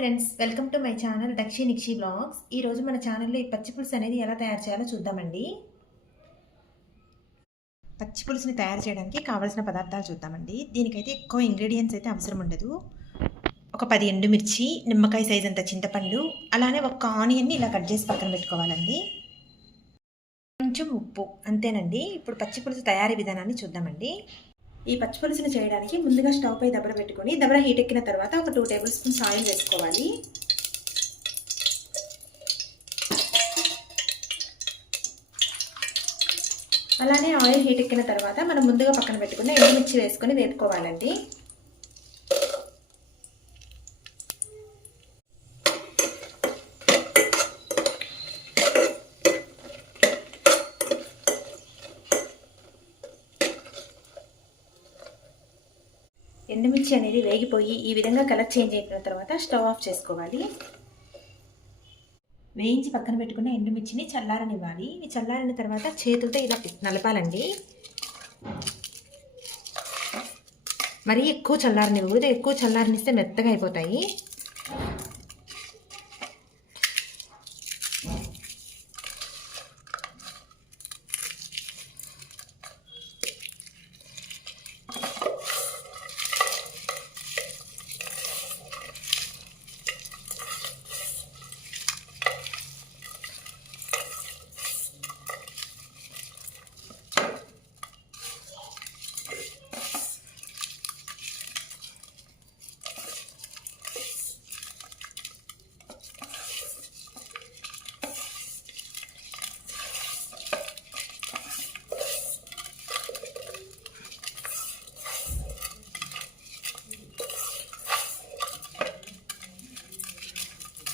Friends, welcome to my channel Dakshi Nikshi vlogs. ఈరోజు మన ఛానల్లో ఈ పచ్చి పులుసు అనేది ఎలా తయారు చేయాలో చూద్దామండి. పచ్చి పులుసుని తయారు చేయడానికి కావాల్సిన పదార్థాలు చూద్దామండి. దీనికైతే ఎక్కువ ఇంగ్రీడియంట్స్ అయితే అవసరం ఉండదు. ఒక 10 ఎండుమిర్చి, నిమ్మకాయ సైజ్ అంత చింతపండు, అలానే ఒక ఆనియన్ని ఇలా కట్ చేసి పక్కన పెట్టుకోవాలండి. కొంచెం ఉప్పు, అంతేనండి. ఇప్పుడు పచ్చి పులుసు తయారీ విధానాన్ని చూద్దామండి. ఈ పచ్చి పులుసును చేయడానికి ముందుగా స్టవ్ పై దబర పెట్టుకొని దబర హీట్ ఎక్కిన తర్వాత ఒక 2 టేబుల్ స్పూన్స్ ఆయిల్ వేసుకోవాలి. అలానే ఆయిల్ హీట్ ఎక్కిన తర్వాత మనం ముందుగా పక్కన పెట్టుకున్న ఎండుమిర్చి వేసుకొని వేపుకోవాలండి. ఎండుమిర్చి అనేది వేగిపోయి ఈ విధంగా కలర్ చేంజ్ అయిన తర్వాత స్టవ్ ఆఫ్ చేసుకోవాలి. వేయించి పక్కన పెట్టుకున్న ఎండుమిర్చిని చల్లారనివ్వాలి. ఇవి చల్లారిన తర్వాత చేతులతో ఇలా నలపాలండి. మరీ ఎక్కువ చల్లారనివ్వకూడదు, ఎక్కువ చల్లారనిస్తే మెత్తగా అయిపోతాయి.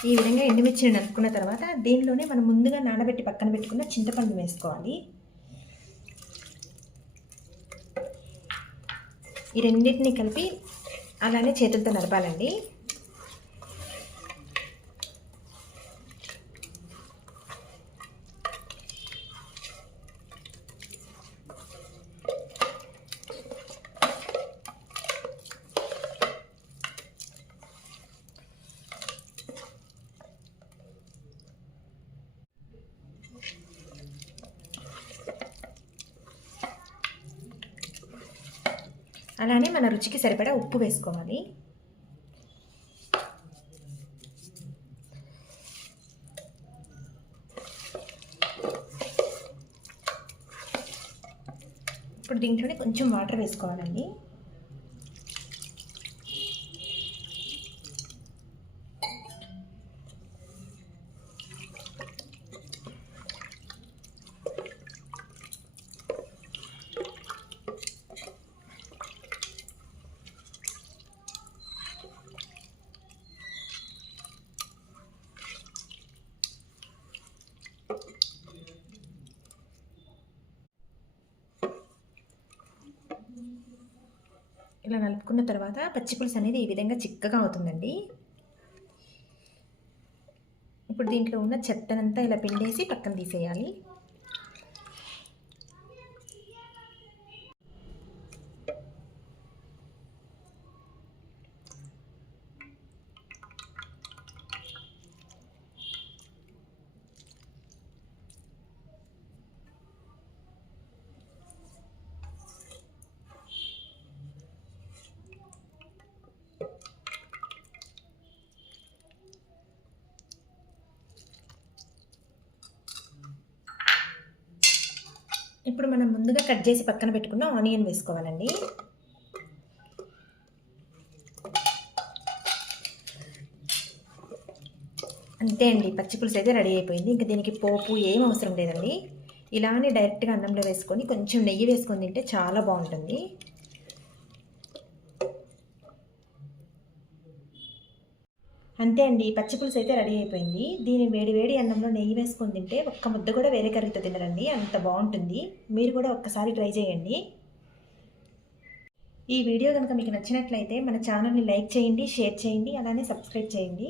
ఈ విధంగా ఎండుమిర్చిని నలుపుకున్న తర్వాత దీనిలోనే మనం ముందుగా నానబెట్టి పక్కన పెట్టుకున్న చింతపండు వేసుకోవాలి. ఈ రెండింటిని కలిపి అలానే చేతులతో నలపాలండి. అలానే మన రుచికి సరిపడా ఉప్పు వేసుకోవాలి. ఇప్పుడు దీంట్లోనే కొంచెం వాటర్ వేసుకోవాలండి. ఇలా నలుపుకున్న తర్వాత పచ్చిపులుసు అనేది ఈ విధంగా చిక్కగా అవుతుందండి. ఇప్పుడు దీంట్లో ఉన్న చెత్తనంతా ఇలా పిండేసి పక్కన తీసేయాలి. ఇప్పుడు మనం ముందుగా కట్ చేసి పక్కన పెట్టుకున్న ఆనియన్ వేసుకోవాలండి. అంతే అండి, పచ్చి పులుసు అయితే రెడీ అయిపోయింది. ఇంకా దీనికి పోపు ఏం అవసరం లేదండి. ఇలానే డైరెక్ట్గా అన్నంలో వేసుకొని కొంచెం నెయ్యి వేసుకొని తింటే చాలా బాగుంటుంది. అంతే అండి, పచ్చి పులుసు అయితే రెడీ అయిపోయింది. దీని వేడి వేడి అన్నంలో నెయ్యి వేసుకొని తింటే ఒక్క ముద్ద కూడా వేరే కర్రీతో తినరండి, అంత బాగుంటుంది. మీరు కూడా ఒక్కసారి ట్రై చేయండి. ఈ వీడియో కనుక మీకు నచ్చినట్లయితే మన ఛానల్ని లైక్ చేయండి, షేర్ చేయండి, అలానే సబ్స్క్రైబ్ చేయండి.